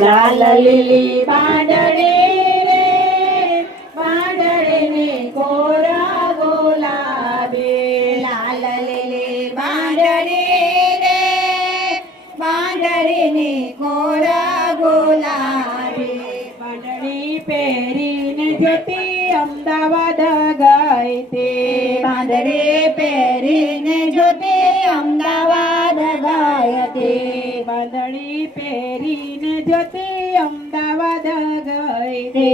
લાલ લીલી બાંદડી રે બાંદડીની કોરા ગુલાબી લાલ લીલી બાંદડી રે બાંદડીની કોરા ગુલાબી બાંદડી પહેરીને જતી અમદાવાદ ગઈ તે બાંદડી પહેરીને જોતી અમદાવાદ ગઈ હતી બાંદડી પહેરીને જતી અમદાવાદ ગઈ તે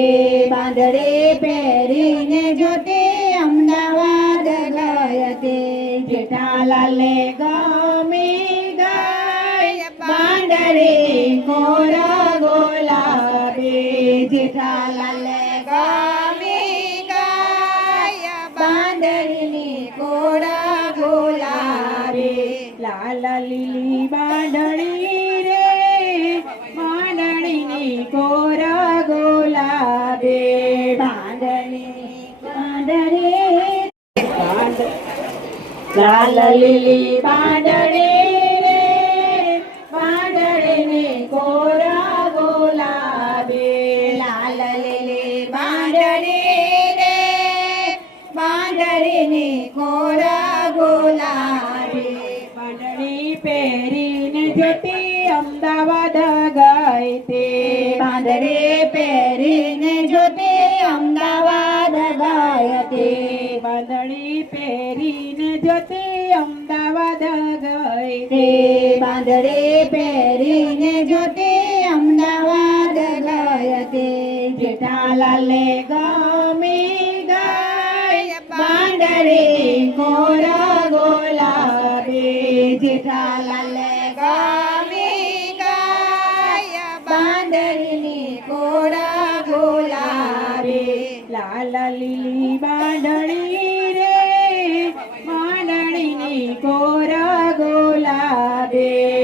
બાંદડી પહેરીને જોતી અમદાવાદ ગઈ હતી જેઠાલાલે ગમી ગઈ બાંદડી કોરા ગુલાબી જેઠાલાલે ગમી ગઈ બાંદડીની કોરા ગુલાબી લાલ લીલી બાંદડી રે બાંદડીની કોરા ગુલાબી બાંદડી લાલ લીલી બાંદડી રે બાંદડીની કોરા ગુલાબી લાલ લીલી બાંદડી રે બાંદડીની કોરા ગુલાબી બાંદડી પહેરીને જતી અમદાવાદ ગઈ તે બાંદડી પહેરીને જોતી અમદાવાદ ગઈ હતી બાંદડી પહેરીને જતી અમદાવાદ ગઈ તે બાંદડી પહેરીને જોતી અમદાવાદ ગઈ હતી જેઠાલાલે ગમી ગઈ બાંદડી કોરા ગુલાબી જેઠાલાલે ગમી ગઈ બાંદડીની કોરા ગુલાબી લાલ લીલી બાંદડી રે બાંદડીની કોરા ગુલાબી